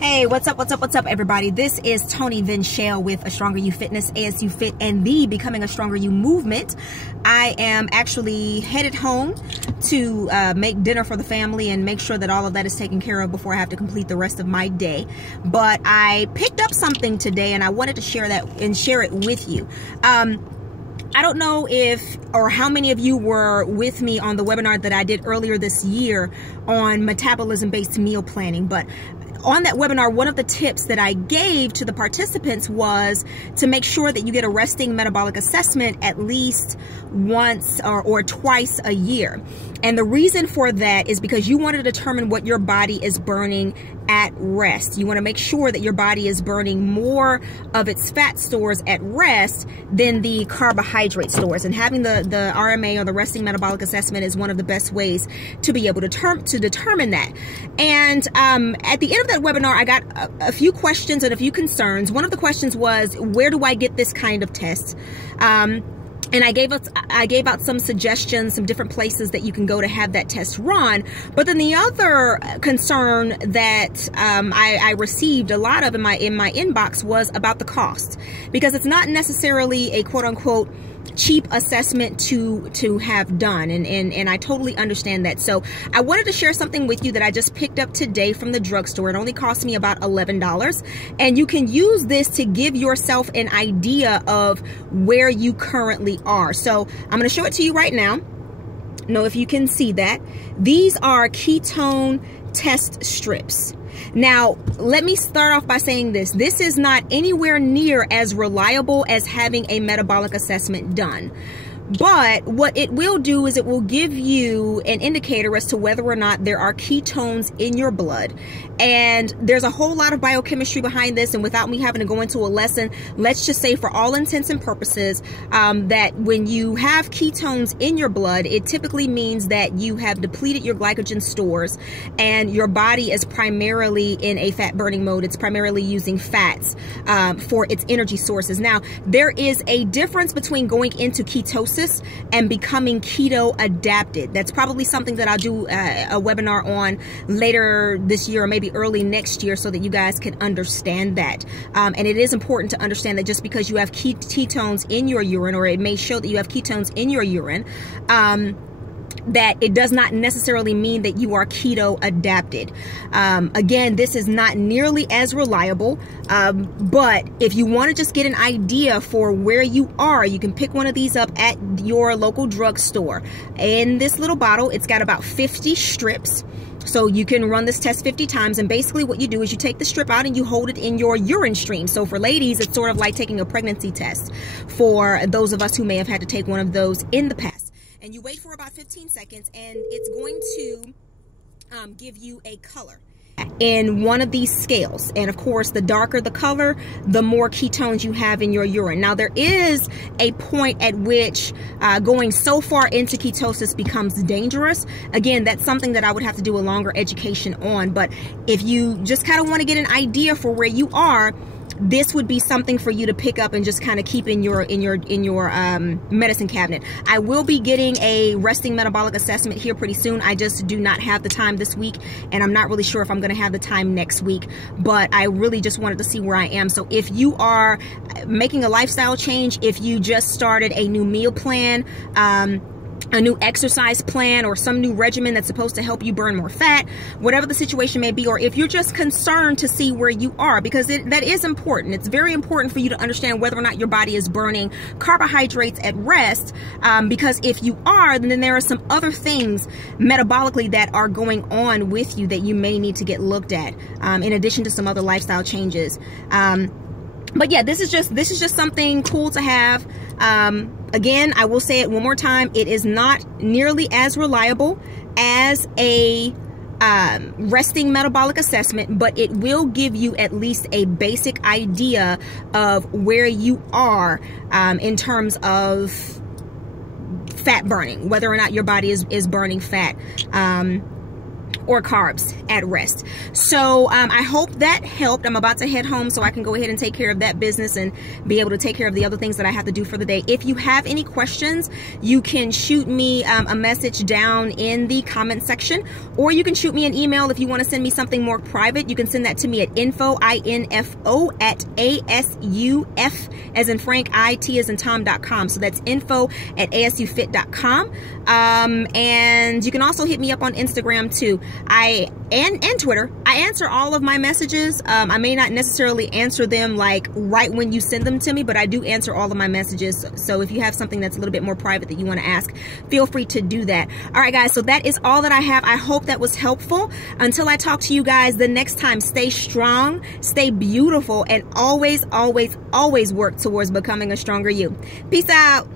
Hey, what's up, everybody? This is Tony Vinchelle with A Stronger You Fitness, ASU Fit, and the Becoming a Stronger You movement. I am actually headed home to make dinner for the family and make sure that all of that is taken care of before I have to complete the rest of my day. But I picked up something today and I wanted to share that and share it with you. I don't know if or how many of you were with me on the webinar that I did earlier this year on metabolism-based meal planning, but on that webinar, one of the tips that I gave to the participants was to make sure that you get a resting metabolic assessment at least once or twice a year. And the reason for that is because you want to determine what your body is burning at rest. You want to make sure that your body is burning more of its fat stores at rest than the carbohydrate stores. And having the RMA, or the resting metabolic assessment, is one of the best ways to be able to determine that. And at the end of that webinar, I got a few questions and a few concerns. One of the questions was, where do I get this kind of test? And I gave out some suggestions, some different places that you can go to have that test run. But then the other concern that I received a lot of in my inbox was about the cost, because it's not necessarily a quote unquote cheap assessment to have done, and I totally understand that. So I wanted to share something with you that I just picked up today from the drugstore. It only cost me about $11, and you can use this to give yourself an idea of where you currently are. So I'm going to show it to you right now. Know if you can see that. These are ketone test strips. Now, let me start off by saying this. This is not anywhere near as reliable as having a metabolic assessment done. But what it will do is it will give you an indicator as to whether or not there are ketones in your blood. And there's a whole lot of biochemistry behind this, and without me having to go into a lesson, let's just say for all intents and purposes that when you have ketones in your blood, it typically means that you have depleted your glycogen stores and your body is primarily in a fat burning mode. It's primarily using fats for its energy sources. Now, there is a difference between going into ketosis and becoming keto adapted. That's probably something that I'll do a webinar on later this year or maybe early next year, so that you guys can understand that. And it is important to understand that just because you have ketones in your urine, or it may show that you have ketones in your urine, that it does not necessarily mean that you are keto adapted. Again, this is not nearly as reliable, but if you want to just get an idea for where you are, you can pick one of these up at your local drugstore. In this little bottle, it's got about 50 strips. So you can run this test 50 times, and basically what you do is you take the strip out and you hold it in your urine stream. So for ladies, it's sort of like taking a pregnancy test for those of us who may have had to take one of those in the past. And you wait for about 15 seconds, and it's going to give you a color in one of these scales. And of course, the darker the color, the more ketones you have in your urine. Now, there is a point at which going so far into ketosis becomes dangerous. Again, that's something that I would have to do a longer education on. But if you just kind of want to get an idea for where you are, this would be something for you to pick up and just kind of keep in your medicine cabinet. I will be getting a resting metabolic assessment here pretty soon. I just do not have the time this week, and I'm not really sure if I'm going to have the time next week, but I really just wanted to see where I am. So if you are making a lifestyle change, if you just started a new meal plan, a new exercise plan, or some new regimen that's supposed to help you burn more fat, whatever the situation may be, or if you're just concerned to see where you are, because that is important. It's very important for you to understand whether or not your body is burning carbohydrates at rest, because if you are, then there are some other things metabolically that are going on with you that you may need to get looked at, in addition to some other lifestyle changes. But yeah, this is just something cool to have. Again, I will say it one more time. It is not nearly as reliable as a resting metabolic assessment, but it will give you at least a basic idea of where you are in terms of fat burning, whether or not your body is burning fat. or carbs at rest. So I hope that helped. I'm about to head home so I can go ahead and take care of that business and be able to take care of the other things that I have to do for the day. If you have any questions, you can shoot me a message down in the comment section, or you can shoot me an email if you want to send me something more private. You can send that to me at info at ASUF as in Frank, IT as in Tom.com. So that's info at ASUfit.com. And you can also hit me up on Instagram too. And Twitter. I answer all of my messages. I may not necessarily answer them like right when you send them to me, but I do answer all of my messages. So if you have something that's a little bit more private that you want to ask, feel free to do that. All right, guys, so that is all that I have. I hope that was helpful. Until I talk to you guys the next time, stay strong, stay beautiful, and always, always, always work towards becoming a stronger you. Peace out.